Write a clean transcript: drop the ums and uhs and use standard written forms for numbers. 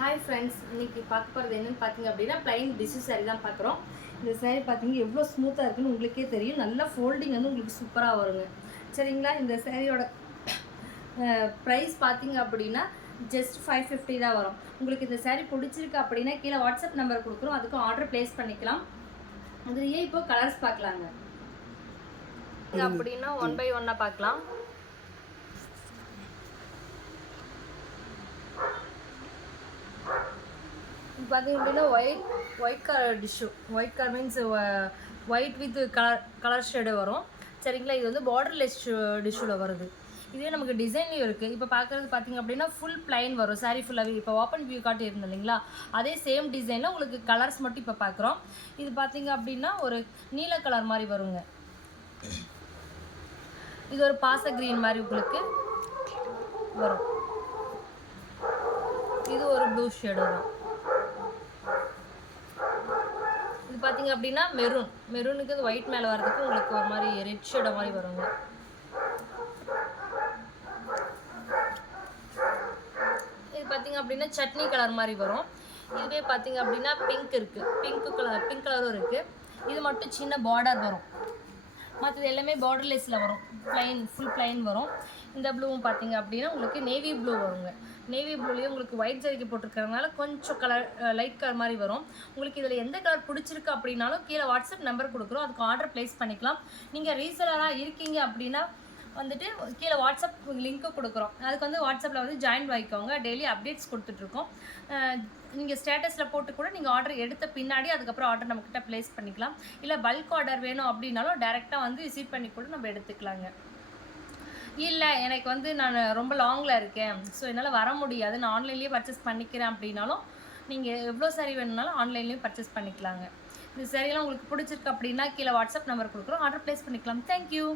Hi friends, இன்றைக்கி பார்க்க போகிறது என்னென்னு பார்த்தீங்க அப்படின்னா ப்ளைன் டிஷ்யூ சாரீ தான் பார்க்குறோம். இந்த சாரீ பார்த்தீங்க எவ்வளோ ஸ்மூத்தாக இருக்குன்னு உங்களுக்கே தெரியும். நல்லா ஃபோல்டிங் வந்து உங்களுக்கு சூப்பராக வருங்க. சரிங்களா? இந்த சாரியோட ப்ரைஸ் பார்த்தீங்க அப்படின்னா ஜஸ்ட் 550 தான் வரும். உங்களுக்கு இந்த சாரீ பிடிச்சிருக்கு அப்படின்னா கீழே வாட்ஸ்அப் நம்பர் கொடுக்குறோம், அதுக்கும் ஆர்டர் ப்ளேஸ் பண்ணிக்கலாம். அதுலேயே இப்போ கலர்ஸ் பார்க்கலாங்க. அப்படின்னா 1 by 1 பார்க்கலாம். பார்த்தீங்க அப்படின்னா white colour tissue. White colour means white with colour shade வரும். சரிங்களா? இது வந்து பார்டர்லெஸ் டிஷ்யூவில் வருது. இதே நமக்கு டிசைன்லேயும் இருக்குது. இப்போ பார்க்குறது பார்த்தீங்க அப்படின்னா ஃபுல் பிளைன் வரும். சாரீ ஃபுல்லாகவே இப்போ ஓப்பன் வியூ காட்டி இருந்தது இல்லைங்களா, அதே சேம் டிசைனில் உங்களுக்கு கலர்ஸ் மட்டும் இப்போ பார்க்குறோம். இது பார்த்தீங்க அப்படின்னா ஒரு நீல கலர் மாதிரி வருங்க. இது ஒரு பாச கிரீன் மாதிரி உங்களுக்கு வரும். இது ஒரு ப்ளூ ஷேடு வரும். இது பார்த்தீங்க அப்படின்னா மெரூனுக்கு அது ஒயிட் மேலே வர்றதுக்கு உங்களுக்கு ஒரு மாதிரி ரெட் ஷேடோ மாதிரி வருங்க. இது பார்த்தீங்க அப்படின்னா சட்னி கலர் மாதிரி வரும். இதுவே பார்த்தீங்க அப்படின்னா பிங்க் இருக்குது, பிங்க் கலரும் இருக்குது. இது மட்டும் சின்ன பார்டர் வரும். மற்றது எல்லாமே பார்டர்லெஸில் வரும். ஃபுல் பிளைன் வரும். இந்த ப்ளூவும் பார்த்தீங்க அப்படின்னா உங்களுக்கு நேவி ப்ளூ வருங்க. நேவி ப்ளூலேயே உங்களுக்கு ஒயிட் ஜரிகை போட்டிருக்கிறதுனால கொஞ்சம் கலர் லைட் கலர் மாதிரி வரும். உங்களுக்கு இதில் எந்த கலர் பிடிச்சிருக்கு அப்படின்னாலும் கீழே வாட்ஸ்அப் நம்பர் கொடுக்குறோம், அதுக்கு ஆர்டர் ப்ளேஸ் பண்ணிக்கலாம். நீங்கள் ரீசெலராக இருக்கீங்க அப்படின்னா வந்துட்டு கீழே வாட்ஸ்அப் லிங்க்கு கொடுக்குறோம், அதுக்கு வந்து வாட்ஸ்அப்பில் வந்து ஜாயின் பண்ணிக்கோங்க. டெய்லி அப்டேட்ஸ் கொடுத்துட்ருக்கோம். நீங்கள் ஸ்டேட்டஸில் போட்டு கூட நீங்கள் ஆர்டர் எடுத்த பின்னாடி அதுக்கப்புறம் ஆர்டர் நம்மக்கிட்ட ப்ளேஸ் பண்ணிக்கலாம். இல்லை பல்க் ஆர்டர் வேணும் அப்படின்னாலும் டேரெக்டாக வந்து விசிட் பண்ணி கூட நம்ம எடுத்துக்கலாங்க. இல்லை எனக்கு வந்து நான் ரொம்ப லாங்கில் இருக்கேன், ஸோ என்னால் வர முடியாது, நான் ஆன்லைன்லேயே பர்ச்சேஸ் பண்ணிக்கிறேன் அப்படின்னாலும் நீங்கள் எவ்வளோ சாரீ வேணும்னாலும் ஆன்லைன்லேயும் பர்ச்சேஸ் பண்ணிக்கலாங்க. இந்த சாரீலாம் உங்களுக்கு பிடிச்சிருக்கு அப்படின்னா கீழே வாட்ஸ்அப் நம்பர் கொடுக்குறோம், ஆர்டர் ப்ளேஸ் பண்ணிக்கலாம். தேங்க்யூ.